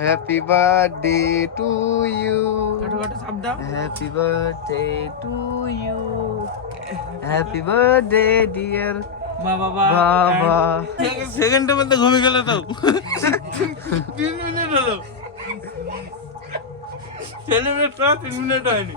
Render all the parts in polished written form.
Happy birthday to you, শব্দ happy birthday to you, happy birthday dear বাবা বাবা। সেকেন্ডের মধ্যে ঘুমিয়ে গেল তো 3 মিনিট হলো সেলিব্রেট করা 3 মিনিট হয়নি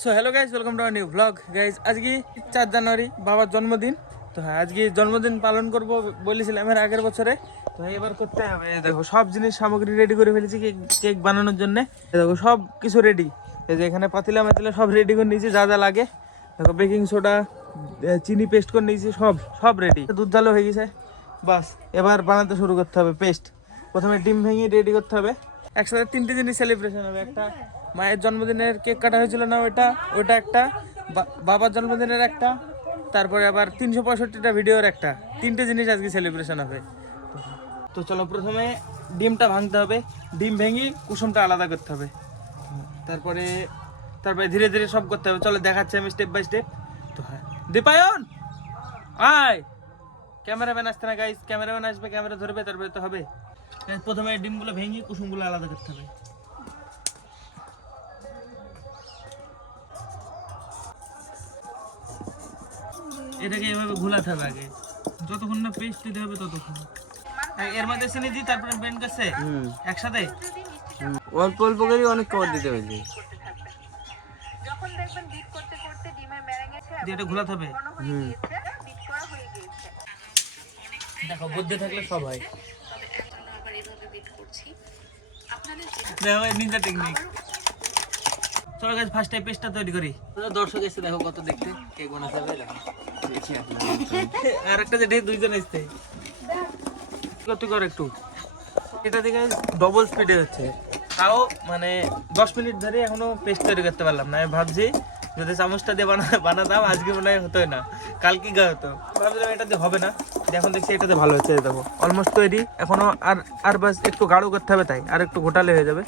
so hello guys, welcome to our new blog. Guys আজকে 4 জানুয়ারি বাবার জন্মদিন। তো হ্যাঁ, আজকে জন্মদিন পালন করব বলেছিলাম এর আগের বছরে। তো এবার করতে হবে। দেখো সব জিনিস সামগ্রী রেডি করে ফেলেছি কেক বানানোর জন্য। দেখো সব কিছু রেডি। এই যে এখানে পাতিলা মাতিলা সব রেডি করে নিয়েছি, যা যা লাগে। দেখো বেকিং সোডা, চিনি পেস্ট করে নিয়েছি, সব রেডি। দুধ জালও হয়ে গেছে। বাস এবার বানাতে শুরু করতে হবে পেস্ট। প্রথমে ডিম ভেঙে রেডি করতে হবে। একসাথে 3টে জিনিস সেলিব্রেশন হবে। একটা মায়ের জন্মদিনের কেক কাটা হয়েছিল না, ওটা একটা, বাবার জন্মদিনের একটা, তারপরে আবার 365টা ভিডিওর একটা। 3টে জিনিস আজকে সেলিব্রেশন হবে। তো চলো প্রথমে ডিমটা ভাঙতে হবে। ডিম ভেঙে কুসুমটা আলাদা করতে হবে। তারপরে ধীরে ধীরে সব করতে হবে। চলো দেখাচ্ছি আমি স্টেপ বাই স্টেপ। তো হ্যাঁ, দীপায়ন আয়, ক্যামেরাম্যান আসতে না গাইস, ক্যামেরাম্যান আসবে, ক্যামেরা ধরবে, তারপরে তো হবে। প্রথমে ডিমগুলো ভেঙে কুসুমগুলো আলাদা করতে হবে। এটাকে এভাবে ঘোলাতে হবে আগে, যতক্ষণ না পেস্ট দিতে হবে ততক্ষণ। এর মধ্যে চিনি দিই, তারপরে ব্লেন্ড করছে একসাথে অল্প অল্প করে অনেক কর দিতে হয়েছে। যখন দেখবেন বিট করতে করতে ডিমের ম্যারিনেশন দিয়ে এটা ঘোলাতে হবে। বিট করা হয়ে গিয়েছে। দেখো বুদ্ধি থাকলে সব হয়। তবে এখন আবার এভাবে বিট করছি আপনাদের দেখো এই নিনজা টেকনিক। চলো গাইস ফার্স্ট টাইম পেস্টটা তৈরি করি। দর্শক এসে দেখো কত দেখতে কেক বানাতে হবে। দেখো আর একটা যে দুইজন এসছে কত করে একটু, এটা দিকে ডবল স্পিডে হচ্ছে। তাও মানে 10 মিনিট ধরে এখনো পেস্ট তৈরি করতে পারলাম না। আমি ভাবছি যদি চামচটা দিয়ে বানাতাম আজকে মনে হয় হতোই না, কালকে গা হতো। ভাবছিলাম এটাতে হবে না, এখন দেখছি এটাতে ভালো হচ্ছে। দেখো অলমোস্ট তৈরি। এখনো আর বাস একটু গাঢ় করতে হবে, তাই আর একটু ঘোটালে হয়ে যাবে।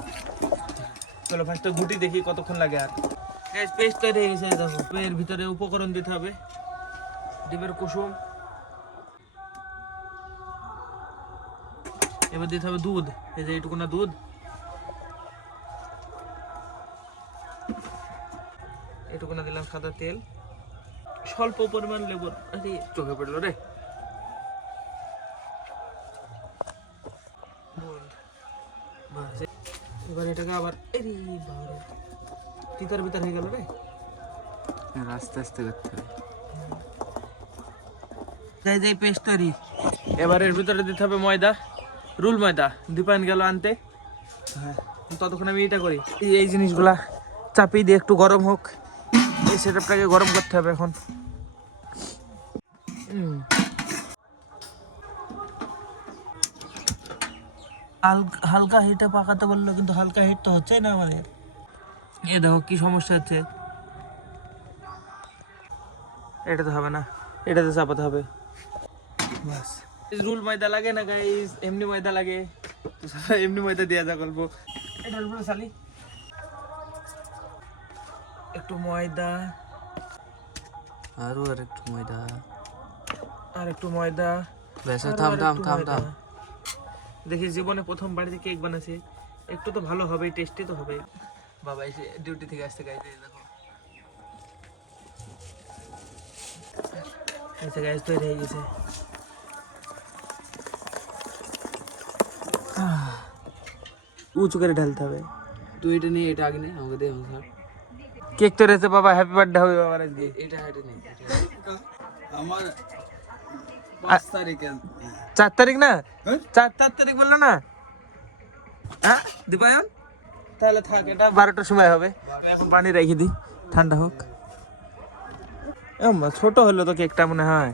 চলো ফার্স্টে গুটি দেখি কতক্ষণ লাগে। আর পেস্ট তৈরি হয়ে গেছে। দেখো এর ভিতরে উপকরণ দিতে হবে। ডিমের কুসুম, এবার দিতে হবে দুধ। এই যে এইটুকু না দুধ, এটুকু না দিলাম সাদা তেল, স্বল্প পরিমাণ লেবুর, আরে চোখে পড়লো রে। এবার এটাকে আবার তিতার ভিতর হয়ে গেল রে। আস্তে আস্তে করতে হবে। যাই পেস্ট তৈরি। এবার এর ভিতরে দিতে হবে ময়দা, রুল ময়দা। দীপায়ন গেল আনতে। হ্যাঁ, ততক্ষণ আমি এটা করি। এই জিনিসগুলা চাপিয়ে দিয়ে একটু গরম হোক। এই সেটআপটাকে গরম করতে হবে এখন। হালকা হিটে পাকাতে বললো, কিন্তু হালকা হিট তো হচ্ছে না আমাদের। এ দেখো কি সমস্যা হচ্ছে। এটাতে হবে না, এটাতে চাপাতে হবে। বাস রুল ময়দা লাগে না গাইস, এমনি ময়দা লাগে। তো এমনি ময়দা দেওয়া যা করবো। এটার উপরে চালি একটু ময়দা, আরো আর একটু ময়দা, আর একটু ময়দা। বেশ আরো থাম আর থাম একটু থাম ময়দা। থাম। দেখি জীবনে প্রথম বাড়িতে কেক বানাচ্ছি, একটু তো ভালো হবে, টেস্টি তো হবে। বাবা এসে ডিউটি থেকে আসতে গাইছে, দেখো এসে গাইজ তৈরি হয়ে গেছে। উঁচু করে ঢালতে হবে। তুই এটা নিয়ে, এটা আগে নেই, আমাকে দে। কেক তো রয়েছে বাবা, হ্যাপি বার্থডে হবে বাবার আজকে। এটা হাইটে নেই আমার 5 তারিখে। 4 তারিখ না, 4 তারিখ বললো না? হ্যাঁ দীপায়ন, তাহলে থাক, এটা 12টার সময় হবে। এখন পানি রেখে দিই, ঠান্ডা হোক। ছোট হলো তো কেকটা মনে হয়।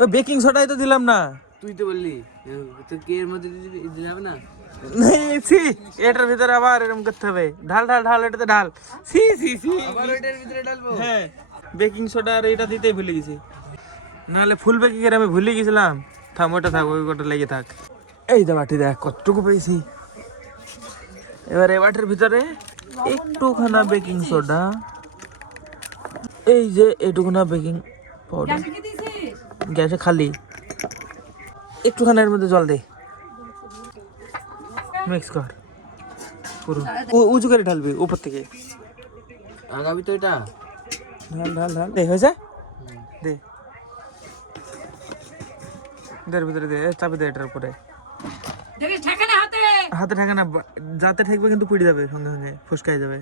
ওই বেকিং সোডাই তো দিলাম না। তুই তো বললি তো কে এর মধ্যে দিতে যাবে না। এটার ভিতরে আবার এরকম করতে হবে। ঢাল ঢাল ঢাল, এটাতে ঢাল। আবার ওইটার ভিতরে ডালবো। হ্যাঁ বেকিং সোডা আর এটা দিতেই ভুলে গেছি, নাহলে ফুল বেকিং এর আমি ভুলে গেছিলাম। থাম, ওটা থাক, ওই গোটা লেগে থাক। এই যে বাটি দেখ কতটুকু পেয়েছি। এবার এই বাটির ভিতরে একটুখানা বেকিং সোডা, এই যে এইটুকুনা বেকিং পাউডার, গ্যাসে খালি একটুখানি এর মধ্যে জল দে, মিক্স কর পুরো উঁচু করে ঢালবি উপর থেকে। আগাবি তো এটা ঢাল ঢাল ঢাল দে, হয়েছে দে, দের ভিতরে দে, চাপে দে এটার উপরে, হাতে ঠেকে না, যাতে ঠেকবে কিন্তু পুড়ে যাবে, সঙ্গে সঙ্গে ফুসকাই যাবে।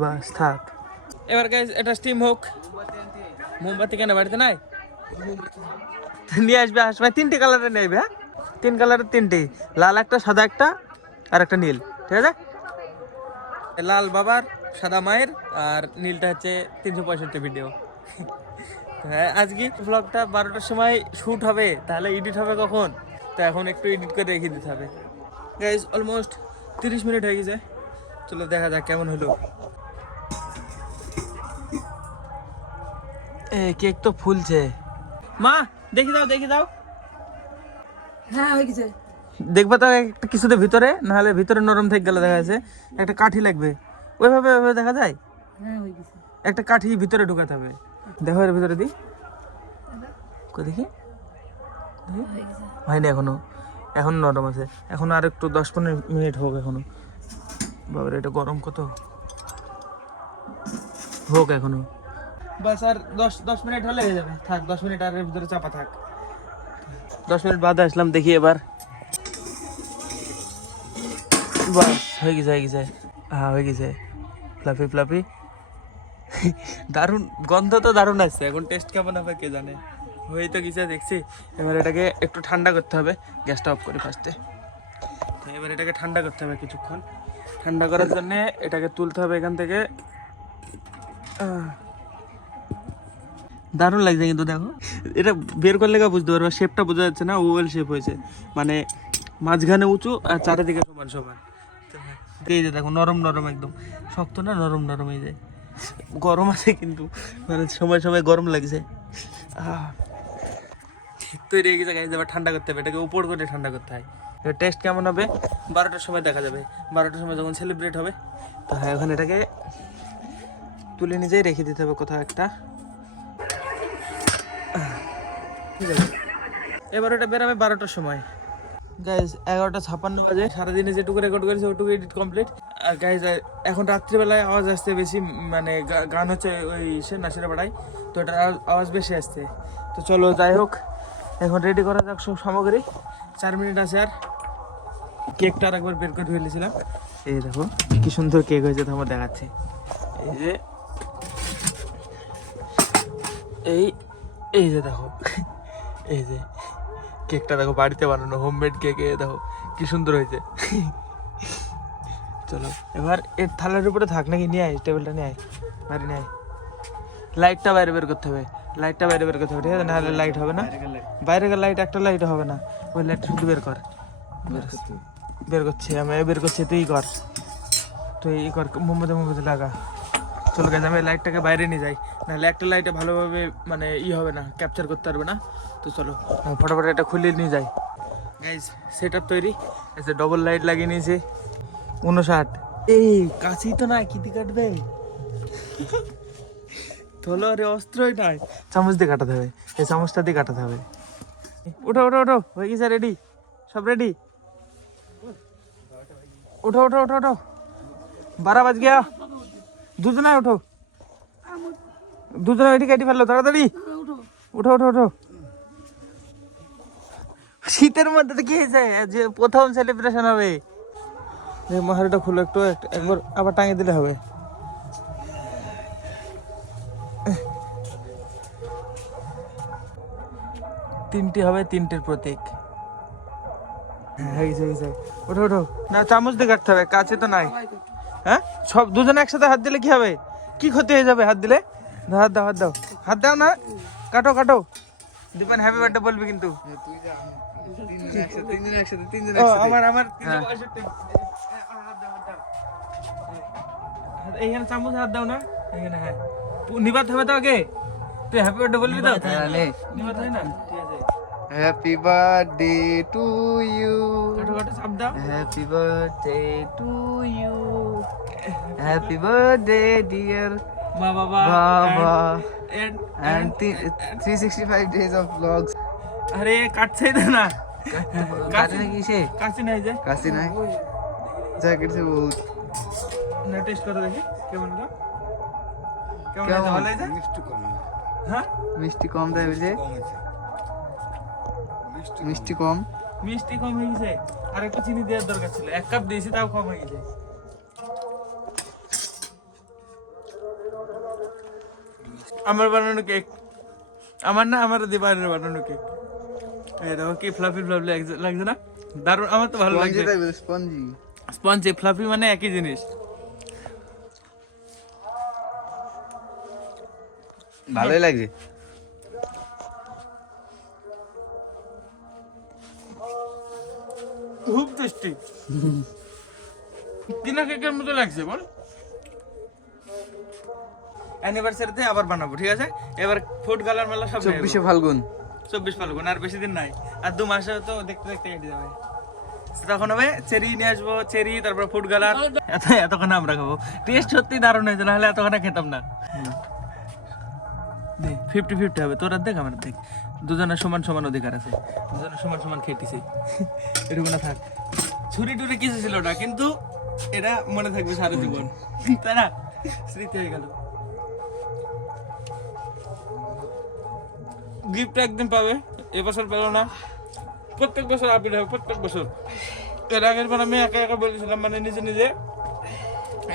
বাস থাক। এবার গাইস এটা স্টিম হোক। মোমবাতি কেন বাড়িতে নাই? নিয়ে আসবে, আসবে 3টে কালারের নেবে। হ্যাঁ 3 কালারের 3টে, লাল একটা, সাদা একটা, আর একটা নীল, ঠিক আছে? লাল বাবার, সাদা মায়ের, আর নীলটা হচ্ছে 365 ভিডিও। হ্যাঁ আজকে ব্লগটা 12টার সময় শ্যুট হবে, তাহলে এডিট হবে কখন? তো এখন একটু এডিট করে রেখে দিতে হবে। গাইজ অলমোস্ট 30 মিনিট হয়ে গেছে, চলো দেখা যাক কেমন হলো। কেক তো ফুলছে। মা দেখি দাও, দেখি দাও। হ্যাঁ হয়ে গেছে। দেখবা তো একটা কিছুতে ভিতরে, নাহলে ভিতরে নরম থেকে গেলে দেখা যাচ্ছে একটা কাঠি লাগবে, ওইভাবে ওইভাবে দেখা যায়। হ্যাঁ হয়ে গেছে। একটা কাঠি ভিতরে ঢুকাতে হবে, দেখো এর ভিতরে দি, দেখি হয়নি এখনো, এখন নরম আছে, এখন আর একটু 10-15 মিনিট হোক এখনো। বাবার এটা গরম কত, হোক এখনো, বাস আর 10 মিনিট হলে হয়ে যাবে। থাক 10 মিনিট আর এর ভিতরে চাপা থাক। 10 মিনিট বাদে আসলাম, দেখি এবার। বাস হয়ে গেছে, হয়ে গেছে, হ্যাঁ হয়ে গেছে, ফ্লাফি ফ্লাফি। দারুণ গন্ধ তো, দারুণ আসছে। এখন টেস্ট কেমন হবে কে জানে। হয়ে তো গেছে দেখছি, এবার এটাকে একটু ঠান্ডা করতে হবে। গ্যাসটা অফ করি ফার্স্টে। এবার এটাকে ঠান্ডা করতে হবে কিছুক্ষণ। ঠান্ডা করার জন্য এটাকে তুলতে হবে এখান থেকে। দারুণ লাগছে কিন্তু, দেখো এটা বের করলে বুঝতে পারবো, শেপটা বোঝা যাচ্ছে না, ওভাল শেপ হয়েছে, মানে মাঝখানে উঁচু আর চারিদিকে সমান সমান। এই যে দেখো নরম নরম, একদম শক্ত না, নরম নরম। এই যে গরম আছে কিন্তু, মানে সময় সময় গরম লাগছে। তৈরি হয়ে গেছে গাইজ, এবার ঠান্ডা করতে হবে, এটাকে উপর করে ঠান্ডা করতে হয়। এবার টেস্ট কেমন হবে 12টার সময় দেখা যাবে। 12টার সময় যখন সেলিব্রেট হবে, তো হ্যাঁ এখন এটাকে তুলে নিজেই রেখে দিতে হবে কোথাও একটা। এবার এটা বেরোবে 12টার সময়। গাইজ 11:56 বাজে। সারাদিনে যেটুকু রেকর্ড করেছে ওটুকু এডিট কমপ্লিট। আর গাইজ এখন রাত্রিবেলায় আওয়াজ আসছে বেশি, মানে গান হচ্ছে ওই নাসিরা পাড়ায়, তো এটার আওয়াজ বেশি আসছে। তো চলো যাই হোক, এখন রেডি করা যাক সব সামগ্রী। 4 মিনিট আছে আর। কেকটা আর একবার বের করে ফেলেছিলাম। এই দেখো কি সুন্দর কেক হয়েছে, তোমার দেখাচ্ছি। এই যে এই যে দেখো, এই যে কেকটা দেখো, বাড়িতে বানানো হোমমেড কেক। দেখো কি সুন্দর হয়েছে। চলো এবার এর থালার উপরে থাক নাকি, নিয়ে আয় টেবিলটা, নিয়ে আয় বাইরে, নিয়ে আয়। লাইটটা বাইরে বের করতে হবে, লাইটটা বাইরে বের করতে হবে, ঠিক আছে? নাহলে লাইট হবে না, বাইরে লাইট, একটা লাইট হবে না। ওই লাইটটা শুধু বের কর। বের করছি আমি, বের করছি, তুই কর, তুই কর, মোমবাতি লাগা। চলো গেছে, আমি লাইটটাকে বাইরে নিয়ে যাই, নাহলে একটা লাইটে ভালোভাবে মানে হবে না, ক্যাপচার করতে পারবে না। তো চলো ফটাফট এটা খুলে নিয়ে যাই। গাইজ সেট আপ তৈরি, এসে ডবল লাইট লাগিয়ে নিয়েছি। 59। এই কাছেই তো না, কি দিয়ে কাটবে? তোলো রে, অস্ত্রই নাই, চামচ দিয়ে কাটাতে হবে, এই চামচটা দিয়ে কাটাতে হবে। উঠো উঠো উঠো, হয়ে গেছে, রেডি, সব রেডি। উঠো উঠো উঠো উঠো, 12 বাজ গিয়া। দুজনায় উঠো, দুজনে এটি কেটে ফেললো, তাড়াতাড়ি উঠো উঠো উঠো। শীতের মধ্যে তো কি হয়েছে, যে প্রথম সেলিব্রেশন হবে। মশারিটা খুলে একটু, একবার আবার টাঙিয়ে দিলে হবে। তিনটি হবে, 3টের প্রতীক। হ্যাঁ ওঠো ওঠো, না চামচ দিয়ে কাটতে হবে, কাছে তো নাই। হ্যাঁ সব দুজনে একসাথে হাত দিলে কি হবে, কি ক্ষতি হয়ে যাবে হাত দিলে? হাত দাও, হাত দাও, হাত দাও না, কাটো কাটো। দীপান হ্যাপি বার্থডে বলবি কিন্তু। আমার এইখানে চামচ হাত দাও না, এখানে। হ্যাঁ নিবাত হবে তো আগে, তুই হ্যাপি বার্থডে বলবি তো? নিবাত হয় না, ঠিক আছে। হ্যাপি বার্থডে টু ইউ, কাটো কাটো, চাপ দাও। Happy birthday to you, happy birthday dear বাবা বাবা and and 365 days of vlogs. আরে কাটছেই না কাছে নাকি সে কাছে নাই যে কাছে নাই জ্যাকেট সে বহুত না টেস্ট করে দেখি কেমন গো কেমন কেমন? ভালো আছে হ্যাঁ মিষ্টি কম দেয় বুঝে মিষ্টি কম মিষ্টি কম হয়ে গেছে আর একটু চিনি দেওয়ার দরকার ছিল 1 কাপ দিয়েছি তাও কম হয়ে গেছে আমার বানানো কেক আমার না আমার দিবারের বানানো কেক এই দেখো কি ফ্লাফি ফ্লাফি লাগছে না দারুণ আমার তো ভালো স্পঞ্জি লাগছে তাই বলে স্পঞ্জি স্পঞ্জি ফ্লাফি মানে একই জিনিস ভালোই লাগছে খুব টেস্টি কিনা কেকের মতো লাগছে বল অ্যানিভার্সারিতে আবার বানাবো ঠিক আছে এবার ফুড কালার মেলা সব 24 ফাল্গুন 24 ফাল্গুন আর বেশি দিন নাই আর 2 মাসে তো দেখতে দেখতে কেটে যাবে তখন হবে চেরি নিয়ে আসবো চেরি তারপর ফুড কালার এতক্ষণ আমরা খাবো টেস্ট সত্যি দারুণ হয়েছে নাহলে এতক্ষণ খেতাম না 50-50 হবে তোর দেখ আমার দেখ দুজনের সমান সমান অধিকার আছে দুজনের সমান সমান খেতেছি এরকম না থাক ছুরি টুরি কিছু ছিল না কিন্তু এটা মনে থাকবে সারা জীবন তাই না স্মৃতি হয়ে গেল গিফট একদিন পাবে এবছর পেলো না প্রত্যেক বছর আপডেট হবে প্রত্যেক বছর এর আগের বার আমি একা একা বলেছিলাম মানে নিজে নিজে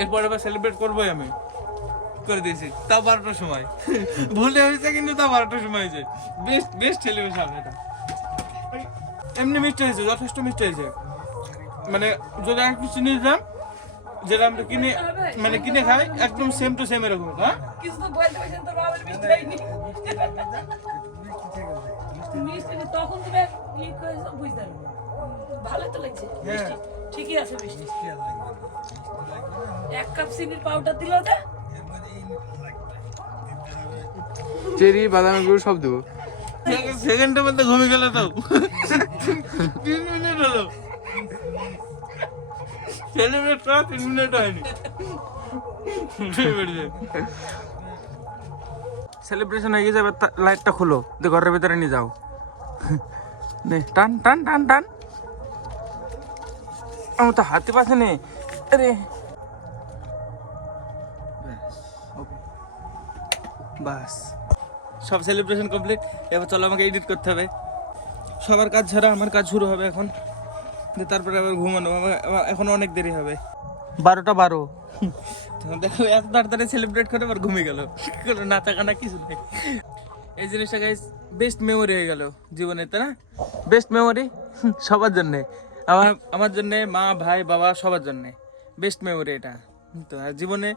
এরপর আবার সেলিব্রেট করবোই আমি করে দিয়েছি তাও 12টার সময় ভুলে হয়েছে কিন্তু তাও 12টার সময় হয়েছে বেস্ট বেস্ট সেলিব্রেশন এটা এমনি মিষ্টি হয়েছে যথেষ্ট মিষ্টি হয়েছে মানে যদি আর কিছু নিয়ে যাম যেটা আমরা কিনে মানে কিনে খাই একদম সেম টু সেম এরকম হ্যাঁ কিছু তো বলতে পারছেন তোর বাবার মিষ্টি হয়নি মিষ্টি নেই, তখন তুমি কি করে বুঝতে পারবে ভালো তো লাগছে মিষ্টি ঠিকই আছে মিষ্টি 1 কাপ চিনির পাউডার দিল ওটা চেরি বাদামের গুঁড়ো সব দেবো সেকেন্ডের মধ্যে ঘুমিয়ে গেল তো 3 মিনিট হলো সেলিব্রেট করা 3 মিনিট হয়নি সেলিব্রেশন হয়ে যাবে লাইটটা খুলো দিয়ে ঘরের ভিতরে নিয়ে যাও নে টান টান টান টান আমার তো হাতে পাশে নেই আরে বাস সব সেলিব্রেশন কমপ্লিট এবার চলো আমাকে এডিট করতে হবে সবার কাজ ছাড়া আমার কাজ শুরু হবে এখন দিয়ে তারপরে আবার ঘুমানো এখন অনেক দেরি হবে 12টা 12 দেখো এত তাড়াতাড়ি সেলিব্রেট করে আবার ঘুমিয়ে গেল কোনো নাচা গানা কিছু নেই এই জিনিসটা গাইস বেস্ট মেমোরি হয়ে গেল জীবনে তাই না বেস্ট মেমোরি সবার জন্যে আমার জন্যে মা ভাই বাবা সবার জন্যে বেস্ট মেমোরি এটা তো আর জীবনে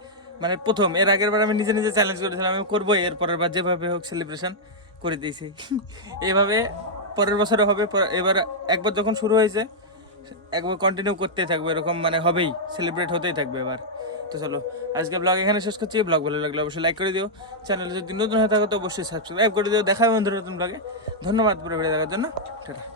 মানে প্রথম এর আগের বার আমি নিজে নিজে চ্যালেঞ্জ করেছিলাম আমি করবো এর পরের বার যেভাবে হোক সেলিব্রেশন করে দিয়েছি এইভাবে পরের বছরে হবে এবার একবার যখন শুরু হয়েছে একবার কন্টিনিউ করতেই থাকবে এরকম মানে হবেই সেলিব্রেট হতেই থাকবে এবার তো চলো আজকে ব্লগ এখানে শেষ করছি ব্লগ ভালো লাগলে অবশ্যই লাইক করে দিও চ্যানেলে যদি নতুন হয়ে থাকো তো অবশ্যই সাবস্ক্রাইব করে দিও দেখা হবে বন্ধুরা নতুন ব্লগে ধন্যবাদ পুরো ভিডিও দেখার জন্য টাটা।